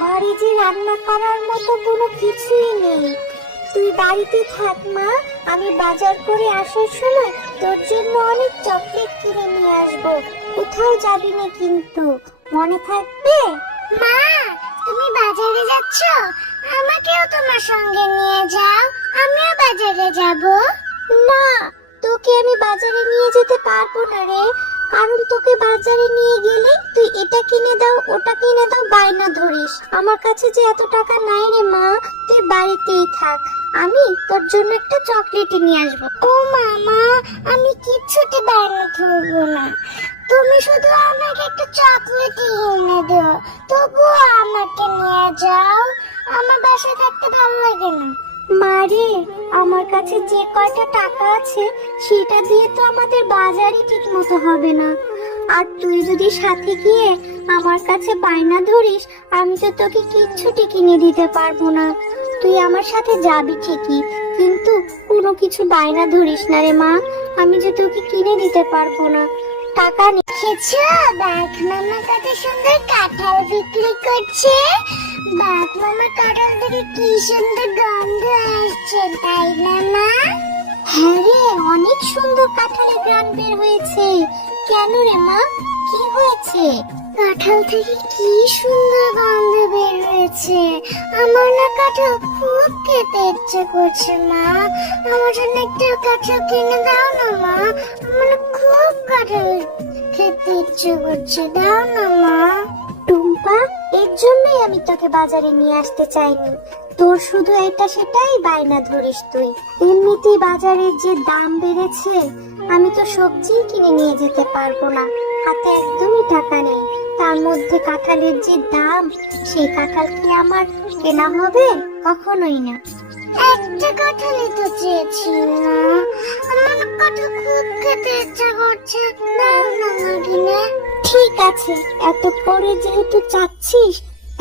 ঘরে যে রান্না করার মতো কোনো কিছুই নেই। তুই বাড়িতে থাক মা, আমি বাজার করে আসার সময় তোর জন্য অনেক চকলেট কিনে নিয়ে আসবো। কোথাও যাবি না কিন্তু, মনে থাকবে? মা, তুমি বাজারে যাচ্ছ? আমাকেও তোমার সঙ্গে নিয়ে যাও, আমিও বাজারে যাব। না, তোকে আমি বাজারে নিয়ে যেতে পারবো না রে, কারণ তোকে বাজারে নিয়ে গেলে তুই এটা কিনে দাও ওটা কিনে দাও বায়না ধরিস। আমার কাছে যে এত টাকা নাই রে মা, তুই বাড়িতেই থাক, আমি তোর জন্য একটা চকলেট নিয়ে আসবো। ও মামা, আমি কিচ্ছুটি বায়না ধরবো না, তুমি শুধু আমাকে একটা চকলেট এনে দিও, তবুও আমাকে নিয়ে যাও, আমার বাসায় থাকতে ভালো লাগে না। মারে, আমার কাছে যে কয়টা টাকা আছে সেটা দিয়ে তো আমাদের বাজারই ঠিক মতো হবে না। আর তুই যদি সাথে গিয়ে আমার কাছে বায়না ধরিস, আমি তো তোকে কিচ্ছুটি কিনে দিতে পারবো না। তুই আমার সাথে যাবি ঠিকই, কিন্তু কোনো কিছু বায়না ধরিস না রে মা, আমি যে তোকে কিনে দিতে পারবো না। টাকা নেই। দেখেছো, বাঘ মামা কত সুন্দর কাঁঠাল বিক্রি করছে। বাঘ মামা কাঁঠাল থেকে কি সুন্দর গন্ধ আসছে, তাই না মা? হ্যাঁ রে, অনেক সুন্দর কাঁঠালের ঘ্রাণ বের হয়েছে। কেন রে মা, কি হয়েছে? কাঁঠাল থেকে কি সুন্দর গন্ধ বের হয়েছে। আমার না কাঁঠাল খুব খেতে ইচ্ছে করছে মা, আমার জন্য একটা কাঁঠাল কিনে দাও না মা, আমার না খুব কাঁঠাল খেতে ইচ্ছে করছে, দাও না মা। টুম্পা, এর জন্যই আমি তোকে বাজারে নিয়ে আসতে চাইনি। তোর শুধু এটা সেটাই বায়না ধরিস তুই। এমনিতেই বাজারের যে দাম বেড়েছে, আমি তো সবজি কিনে নিয়ে যেতে পারবো না, হাতে একদমই টাকা নেই। তার মধ্যে কাঁঠালের যে দাম, সেই কাঁঠাল কি আমার কেনা হবে? কখনোই না। একটা কাঁঠালই তো চেয়েছি মা, আমার কাঁঠাল খুব খেতে ইচ্ছে করছে, দাও না মা কিনে। ঠিক আছে, এত পরে যেহেতু চাচ্ছিস,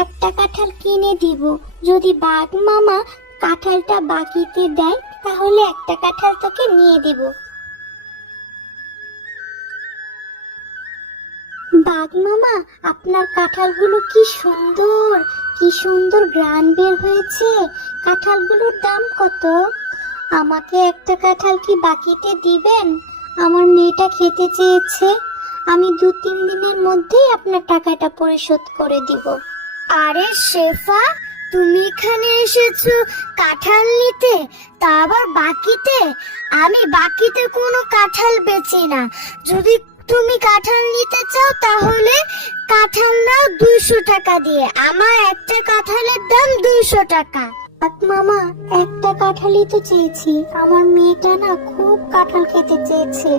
একটা কাঁঠাল কিনে দিব। যদি বাঘ মামা কাঁঠালটা বাকিতে দেয়, তাহলে একটা কাঁঠাল তোকে নিয়ে দিব। বাঘ মামা, আপনার কাঁঠালগুলো কি সুন্দর, কি সুন্দর ঘ্রাণ বের হয়েছে। কাঁঠালগুলোর দাম কত? আমাকে একটা কাঁঠাল কি বাকিতে দিবেন? আমার মেয়েটা খেতে চেয়েছে, আমি 2-3 দিনের মধ্যেই আপনার টাকাটা পরিশোধ করে দিব। আরে শেফা, তুমি এখানে এসেছো কাঁঠাল নিতে, তা আবার বাকিতে? আমি বাকিতে কোনো কাঁঠাল বেচি না। যদি তুমি কাঁঠাল নিতে চাও তাহলে কাঁঠাল নাও 200 টাকা দিয়ে, আমার একটা কাঁঠালের দাম 200 টাকা। বাঘ মামা, একটা কাঁঠালই তো চেয়েছি, আমার মেয়েটা না খুব কাঁঠাল খেতে চেয়েছে,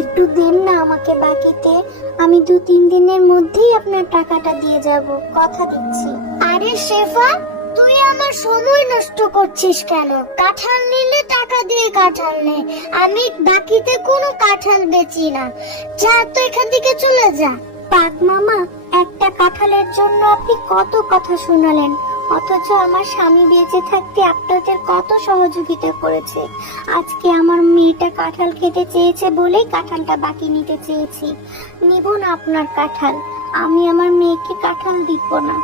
একটু দেন না আমাকে বাকিতে। আমি 2-3 দিনের মধ্যেই আপনার টাকাটা দিয়ে যাব, কথা দিচ্ছি। আরে শেফা, তুই আমার সময় নষ্ট করছিস কেন? কাঁঠাল নিলে টাকা দিয়ে কাঁঠাল নে, আমি বাকিতে কোনো কাঁঠাল বেচি না। যা তো এখান থেকে চলে যা। বাঘ মামা, একটা কাঁঠালের জন্য আপনি কত কথা শোনালেন, অথচ আমার স্বামী বেঁচে থাকতে আপনাদের কত সহযোগিতা করেছে। আজকে আমার মেয়েটা কাঁঠাল খেতে চেয়েছে বলেই কাঁঠালটা বাকি নিতে চেয়েছি। নিব না আপনার কাঁঠাল, আমি আমার মেয়েকে কাঁঠাল দিব না।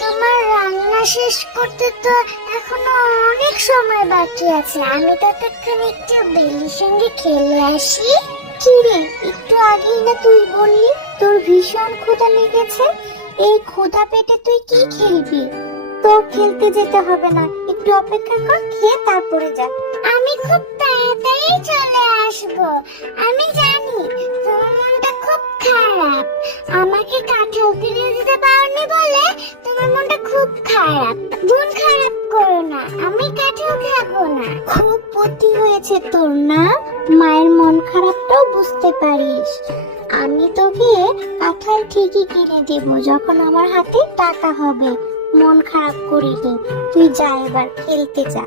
তোমার রান্না শেষ করতে তো এখনো অনেক সময় বাকি আছে, আমি ততক্ষণ একটু বেলির সঙ্গে খেলে আসি। কি রে, একটু আগেই না তুই বললি তোর ভীষণ ক্ষুধা লেগেছে, এই ক্ষুধা পেটে তুই কি খেলবি? তোর খেলতে যেতে হবে না, একটু অপেক্ষা কর, খেয়ে তারপরে যা। আমি খুব তাড়াতাড়ি চলে আসবো, আমি জানি তোমার মনটা খুব খারাপ, আমাকে কাঁঠাল কিনে দিতে পারোনি বলে তোমার মনটা খুব খারাপ। মন খারাপ করো না, আমি কাঁঠাল খাবো না। খুব বুদ্ধি হয়েছে তোর না, মায়ের মন খারাপটাও বুঝতে পারিস। আমি তোকে কাঁঠাল ঠিকই কিনে দেব যখন আমার হাতে টাকা হবে। মন খারাপ করিনি, তুই যা এবার খেলতে যা।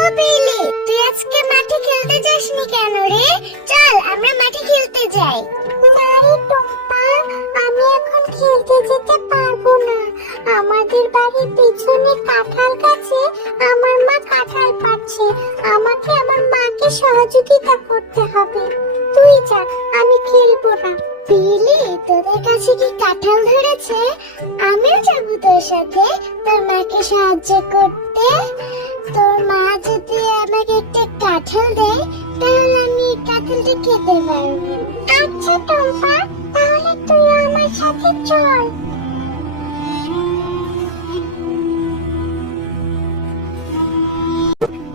ও বিলি, তুই আজকে মাঠে খেলতে যাসনি কেন রে? চল আমরা মাঠে খেলতে যাই। নারে টুম্পা, আমি এখন খেলতে যেতে পারবো না। আমাদের বাড়ির পিছনে কাঁঠাল গাছে আমার মা কাঁঠাল পাচ্ছে, আমাকে আমার মাকে সহযোগিতা করতে হবে। তুই যা, আমি খেলবো না। বিলি, তোদের কাছে কি কাঁঠাল ধরেছে? আমিও যাবো তোর সাথে তোর মাকে সাহায্য করতে। তোর মা যদি আমাকে একটা কাঁঠাল দেয় তাহলে আমি এই কাঁঠালটা খেতে পারবো। আচ্ছা টম্পা, তাহলে তুই আমার সাথে চল।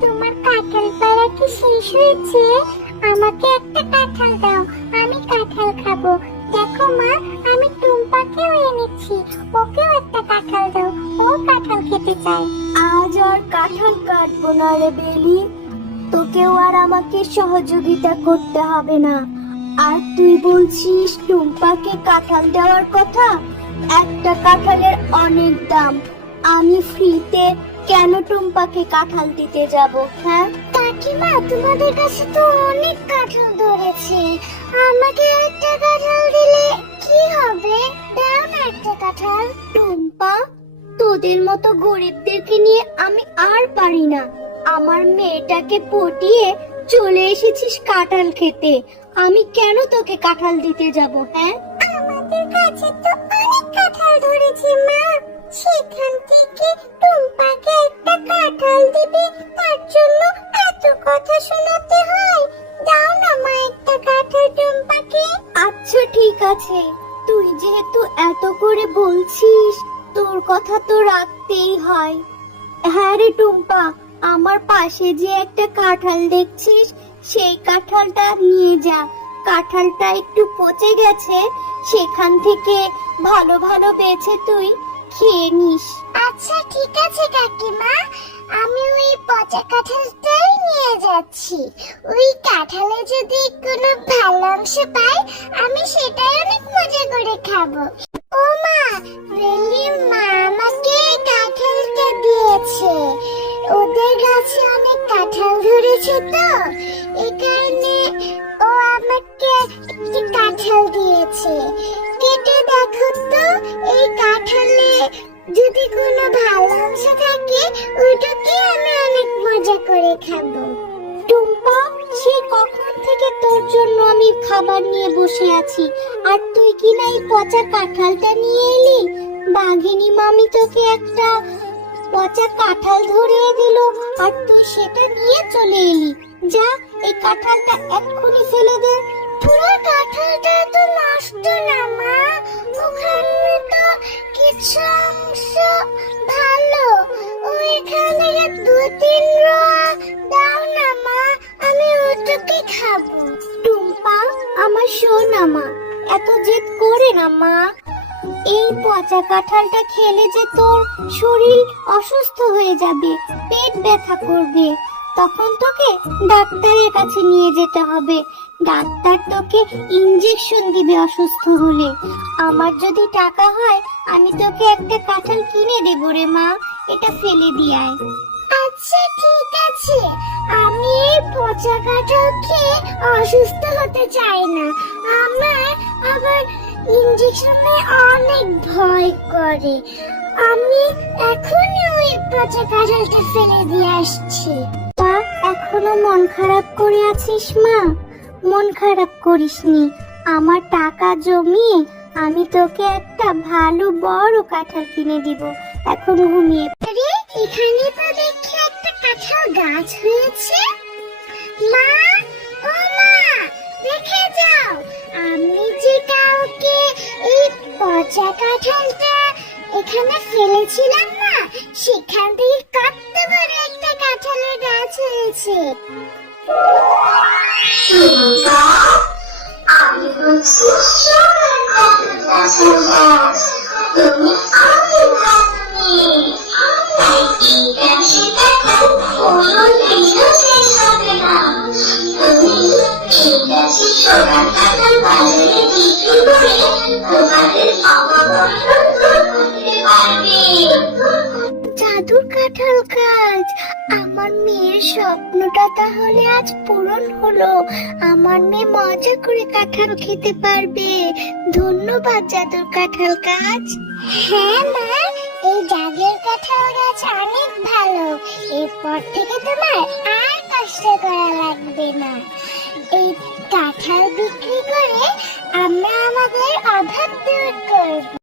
তোমার কাঁঠাল পাড়া কি শেষ হয়েছে? আমাকে একটা কাঁঠাল দাও, আমি কাঁঠাল খাবো। দেখো মা, আমি টুম্পাকেও এনেছি, ওকেও একটা কাঁঠাল দাও, ও কাঁঠাল খেতে চায়। আজ আর কাঁঠাল কাটবো না রে বেলি, তোকেও আর আমাকে সহযোগিতা করতে হবে না। আর তুই বলছিস টুম্পাকে কাঁঠাল দেওয়ার কথা? একটা কাঁঠালের অনেক দাম, আমি ফ্রিতে কেন টুম্পাকে কাঁঠাল দিতে যাব? হ্যাঁ কাকিমা, তোমাদের কাছে তো অনেক কাঁঠাল ধরেছে, আমাকে একটা কাঁঠাল দিলে কি হবে? দাও না একটা কাঁঠাল। টুম্পা, তোদের মতো গরিবদেরকে নিয়ে আমি আর পারি না। আমার মেয়েটাকে পটিয়ে চলে এসেছিস কাঁঠাল খেতে, আমি কেন তোকে কাঁঠাল দিতে যাব? হ্যাঁ, আমাদের কাছে তো অনেক কাঁঠাল ধরেছে মা, সেখান থেকে টুম্পাকে একটা কাঁঠাল দিবি, তার জন্য এত কথা শোনাতে হয়? দাও না মা একটা কাঁঠাল টুম্পাকে। আচ্ছা ঠিক আছে, তুই যেহেতু এত করে বলছিস, তোর কথা তো রাখতেই হয়। হ্যাঁ রে টুম্পা, আমার পাশে যে একটা কাঁঠাল দেখছিস, সেই কাঁঠালটা নিয়ে যা। কাঁঠালটা একটু পচে গেছে, সেখান থেকে ভালো ভালো বেছে তুই খেয়ে নিস। আচ্ছা ঠিক আছে কাকিমা, আমি ওই পচা কাঁঠালটাই নিয়ে যাচ্ছি। ওই কাঁঠালে যদি কোনো ভালো অংশ পাই আমি সেটাই অনেক মজা করে খাবো। ও মা, রেলির মা আমাকে কাঁঠালটা দিয়েছে। ওদের গাছে অনেক কাঁঠাল ধরেছে তো, এই কারণে ও আমাকে একটি কাঁঠাল দিয়েছে। কেটে দেখো তো, এই কাঁঠালে যদি কোনো ভালো অংশ থাকে ওইটাকে আমি অনেক মজা করে খাবো। টুম্পা, সেই কখন থেকে তোর জন্য আমি খাবার নিয়ে বসে আছি, আর তুই কি না এই পচা কাঁঠালটা নিয়ে এলি? বাঘিনী মামি তোকে একটা পচা কাঁঠাল ধরিয়ে দিল, আর তুই সেটা নিয়ে চলে এলি। যা, এই কাঁঠালটা এক্ষুনি ফেলে দে। পুরো কাঁঠালটা তো নষ্ট না মা, ওখানে তো কিছু অংশ ভালো। ওইখান থেকে 2-3 রোয়া দাও না মা, আমি ওটাকে খাবো। টুম্পা, আমার সোনা মা, এত জেদ করে না মা। এই পচা কাঁঠালটা খেলে যে তোর শরীর অসুস্থ হয়ে যাবে, পেট ব্যথা করবে, তখন তোকে ডাক্তারের কাছে নিয়ে যেতে হবে। ডাক্তার তোকে ইনজেকশন দিবে অসুস্থ হলে। আমার যদি টাকা হয় আমি তোকে একটা কাঁঠাল কিনে দেবো রে মা, এটা ফেলে দিয়ে আয়। আচ্ছা ঠিক আছে, আমি এই পচা কাঁঠাল খেয়ে অসুস্থ হতে চাই না। আমার আবার ইনজেকশনে অনেক ভয় করে। আমি এখনই ওই পচা কাঁঠালটা ফেলে দিয়ে আসছি। তা এখনো মন খারাপ করে আছিস মা? মন খারাপ করিসনি, আমার টাকা জমিয়ে আমি তোকে একটা ভালো বড় কাঁঠাল কিনে দিব। এখন ঘুমিয়ে আরে, এখানে তো দেখি একটা কাঁঠাল গাছ হয়েছে। মা, ও মা, দেখে যাও, আমি যে কাউকে এই পচা কাঁঠালটা এখানে ফেলেছিলাম না, সেখান থেকে কাটতে পারে একটা কাঁঠালের গাছ হয়েছে। আমি হচ্ছি সবার ক্ষমতা গাছ, তুমি অনেক ভাবনি, তাই এই গাছে দেখো কোনো দিনও শেষ হবে না। তুমি এই গাছে সোনার টাকা বাজারে বিক্রি করে তোমাদের অভাবগ্রস্ত দূর করতে পারবে। জাদুর কাঁঠাল গাছ, আমার মেয়ের স্বপ্নটা তাহলে আজ পূরণ হলো। আমার মেয়ে মজা করে কাঁঠাল খেতে পারবে। ধন্যবাদ জাদুর কাঁঠাল গাছ। হ্যাঁ মা, এই জাদুর কাঁঠাল গাছ অনেক ভালো। এরপর থেকে তোমার আর কষ্ট করা লাগবে কাঁঠাল বিক্রি করে আমরা আমাদের অভাব দূর করব।